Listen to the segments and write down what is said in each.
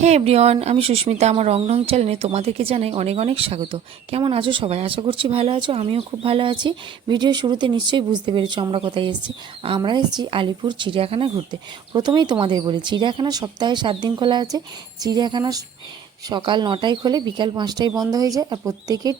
হে everyone, আমি সুস্মিতা। আমার রং রং চ্যানেলে তোমাদেরকে জানাই অনেক অনেক স্বাগত। কেমন আছো সবাই? আশা করছি ভালো আছো, আমিও খুব ভালো আছি। ভিডিও শুরুতে নিশ্চয়ই বুঝতে পেরেছ আমরা কোথায় এসেছি। আমরা এসেছি আলিপুর চিড়িয়াখানা ঘুরতে। প্রথমেই তোমাদের বলি, চিড়িয়াখানা সপ্তাহে সাত দিন খোলা আছে। চিড়িয়াখানা সকাল নটায় খোলে, বিকাল পাঁচটায় বন্ধ হয়ে যায়। আর প্রত্যেকের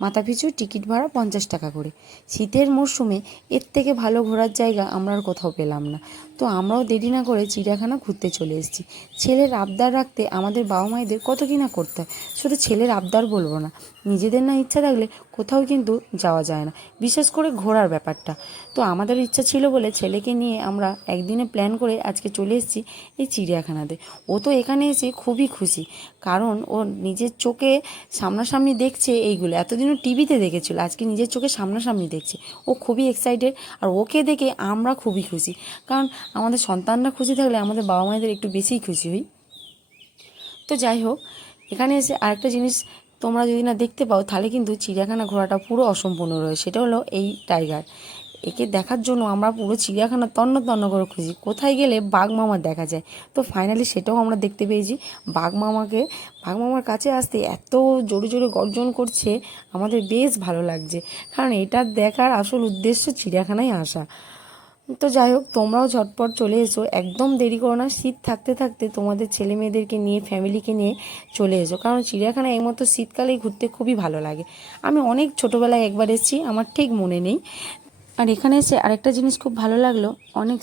মাথাপিছু টিকিট ভাড়া পঞ্চাশ টাকা করে। শীতের মরশুমে এর থেকে ভালো ঘোরার জায়গা আমরা আর কোথাও পেলাম না। তো আমরাও দেরি না করে চিড়িয়াখানা ঘুরতে চলে এসেছি। ছেলের আবদার রাখতে আমাদের বাবা মায়েদের কত কি না করতে হয়, শুধু ছেলের আবদার বলব না। নিজেদের না ইচ্ছা থাকলে কোথাও কিন্তু যাওয়া যায় না, বিশেষ করে ঘোরার ব্যাপারটা। তো আমাদের ইচ্ছা ছিল বলে ছেলেকে নিয়ে আমরা একদিনে প্ল্যান করে আজকে চলে এসেছি এই চিড়িয়াখানাতে। ও তো এখানে এসে খুবই খুশি, কারণ ও নিজের চোখে সামনাসামনি দেখছে এইগুলো। এতদিনও টিভিতে দেখেছিল, আজকে নিজের চোখে সামনাসামনি দেখছে। ও খুবই এক্সাইটেড আর ওকে দেখে আমরা খুবই খুশি। কারণ আমাদের সন্তানরা খুশি থাকলে আমাদের বাবা মায়েদের একটু বেশিই খুশি হই। তো যাই হোক, এখানে এসে আরেকটা জিনিস তোমরা যদি না দেখতে পাও, তাহলে কিন্তু চিড়িয়াখানা ঘোরাটা পুরো অসম্পূর্ণ রয়েছে। সেটা হলো এই টাইগার একে দেখার জন্য আমরা পুরো চিড়িয়াখানা তন্ন তন্ন করে খুঁজি। কোথায় গেলে বাঘ মামা দেখা যায়? তো ফাইনালি সেটাও আমরা দেখতে পেয়েছি। বাঘ মামাকে, বাঘ মামার কাছে আসতে এত জোরে জোরে গর্জন করছে, আমাদের বেশ ভালো লাগছে। কারণ এটা দেখার আসল উদ্দেশ্য চিড়িয়াখানায় আসা। তো যাই হোক, তোমরাও ঝটপট চলে এসো। একদম দেরি করো না, শীত থাকতে থাকতে তোমাদের ছেলে মেয়েদেরকে নিয়ে, ফ্যামিলিকে নিয়ে চলে এসো। কারণ চিড়িয়াখানা এই মতো শীতকালেই ঘুরতে খুবই ভালো লাগে। আমি অনেক ছোটোবেলায় একবার এসেছি, আমার ঠিক মনে নেই। আর এখানে এসে আরেকটা জিনিস খুব ভালো লাগল, অনেক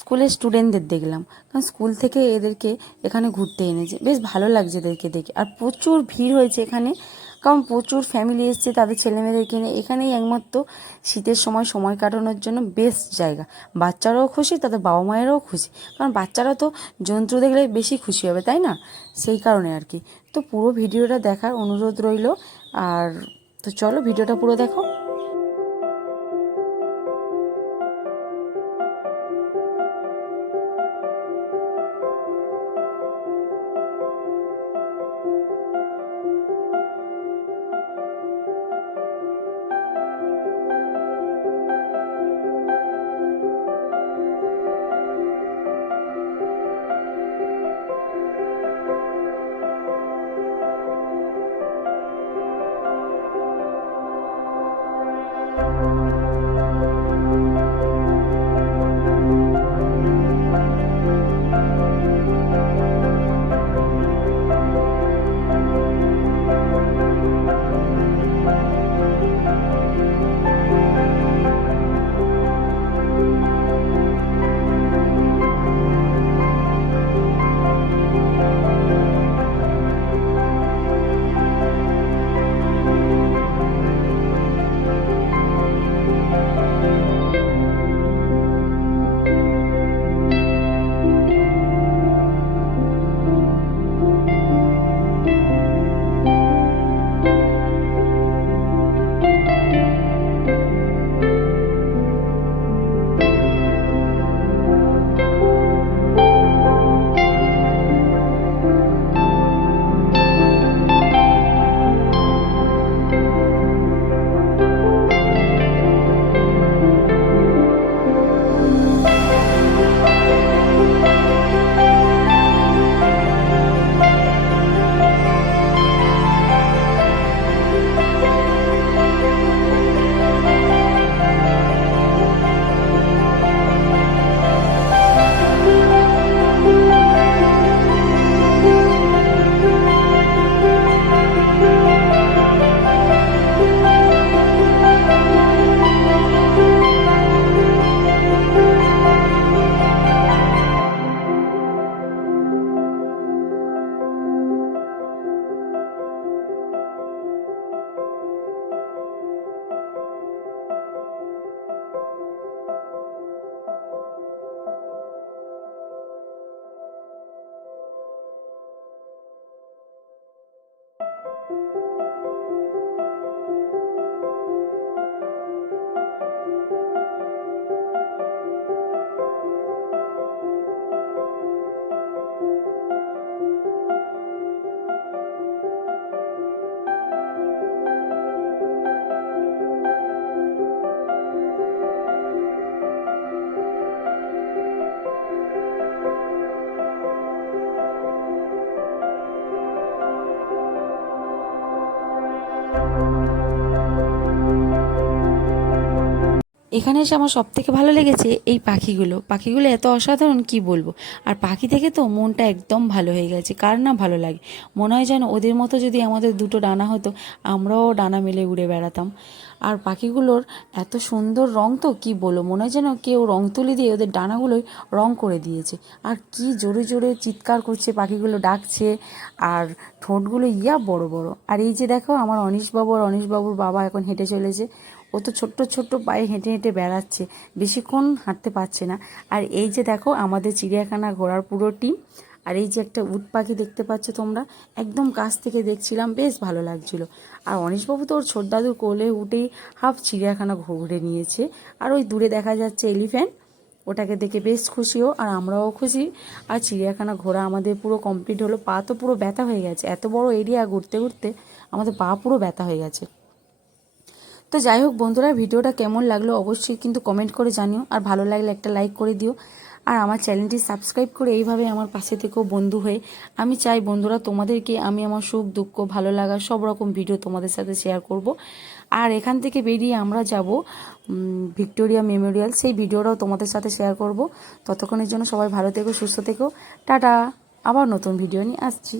স্কুলের স্টুডেন্টদের দেখলাম। কারণ স্কুল থেকে এদেরকে এখানে ঘুরতে এনেছে। বেশ ভালো লাগছে এদেরকে দেখে। আর প্রচুর ভিড় হয়েছে এখানে। কারণ প্রচুর ফ্যামিলি এসছে তাদের ছেলেমেয়েদেরকে নিয়ে। এখানেই একমাত্র শীতের সময় সময় কাটানোর জন্য বেস্ট জায়গা। বাচ্চারাও খুশি, তাদের বাবা মায়েরাও খুশি। কারণ বাচ্চারা তো জন্তু দেখলে বেশি খুশি হবে, তাই না? সেই কারণে আর কি। তো পুরো ভিডিওটা দেখার অনুরোধ রইল। আর তো চলো, ভিডিওটা পুরো দেখো। এখানে এসে আমার সব থেকে ভালো লেগেছে এই পাখিগুলো। পাখিগুলো এত অসাধারণ, কি বলব? আর পাখি থেকে তো মনটা একদম ভালো হয়ে গেছে, কার না ভালো লাগে? মনে হয় যেন ওদের মতো যদি আমাদের দুটো ডানা হতো, আমরাও ডানা মেলে উড়ে বেড়াতাম। আর পাখিগুলোর এত সুন্দর রং তো, কি বলব? মনে হয় যেন কেউ রং তুলি দিয়ে ওদের ডানাগুলোই রং করে দিয়েছে। আর কি জোরে জোরে চিৎকার করছে, পাখিগুলো ডাকছে, আর ঠোঁটগুলো ইয়া বড় বড়। আর এই যে দেখো, আমার অনিশবাবু আর অনিশবাবুর বাবা এখন হেঁটে চলেছে। ও তো ছোট্ট ছোট্ট পায়ে হেঁটে হেঁটে বেড়াচ্ছে, বেশিক্ষণ হাঁটতে পারছে না। আর এই যে দেখো, আমাদের চিড়িয়াখানা ঘোরার পুরো টিম আর এই যে একটা উট পাখি দেখতে পাচ্ছ তোমরা, একদম কাছ থেকে দেখছিলাম, বেশ ভালো লাগছিল। আর অনিশবাবু তো ওর ছোট দাদুর কোলে উঠেই হাফ চিড়িয়াখানা ঘুরে নিয়েছে। আর ওই দূরে দেখা যাচ্ছে এলিফ্যান্ট ওটাকে দেখে বেশ খুশিও, আর আমরাও খুশি। আর চিড়িয়াখানা ঘোরা আমাদের পুরো কমপ্লিট হলো, পা তো পুরো ব্যথা হয়ে গেছে। এত বড় এরিয়া ঘুরতে ঘুরতে আমাদের পা পুরো ব্যথা হয়ে গেছে। তো যাই হোক বন্ধুরা, ভিডিওটা কেমন লাগল অবশ্যই কিন্তু কমেন্ট করে জানিও, আর ভালো লাগলে একটা লাইক করে দিও। আর আমার চ্যানেলটি সাবস্ক্রাইব করে এইভাবে আমার পাশে থেকেও বন্ধু হয়ে। আমি চাই বন্ধুরা তোমাদেরকে আমি আমার সুখ, দুঃখ, ভালো লাগা সব রকম ভিডিও তোমাদের সাথে শেয়ার করব। আর এখান থেকে বেরিয়ে আমরা যাব ভিক্টোরিয়া মেমোরিয়াল। সেই ভিডিওটাও তোমাদের সাথে শেয়ার করব। ততক্ষণের জন্য সবাই ভালো থেকো, সুস্থ থেকো। টাটা! আবার নতুন ভিডিও নিয়ে আসছি।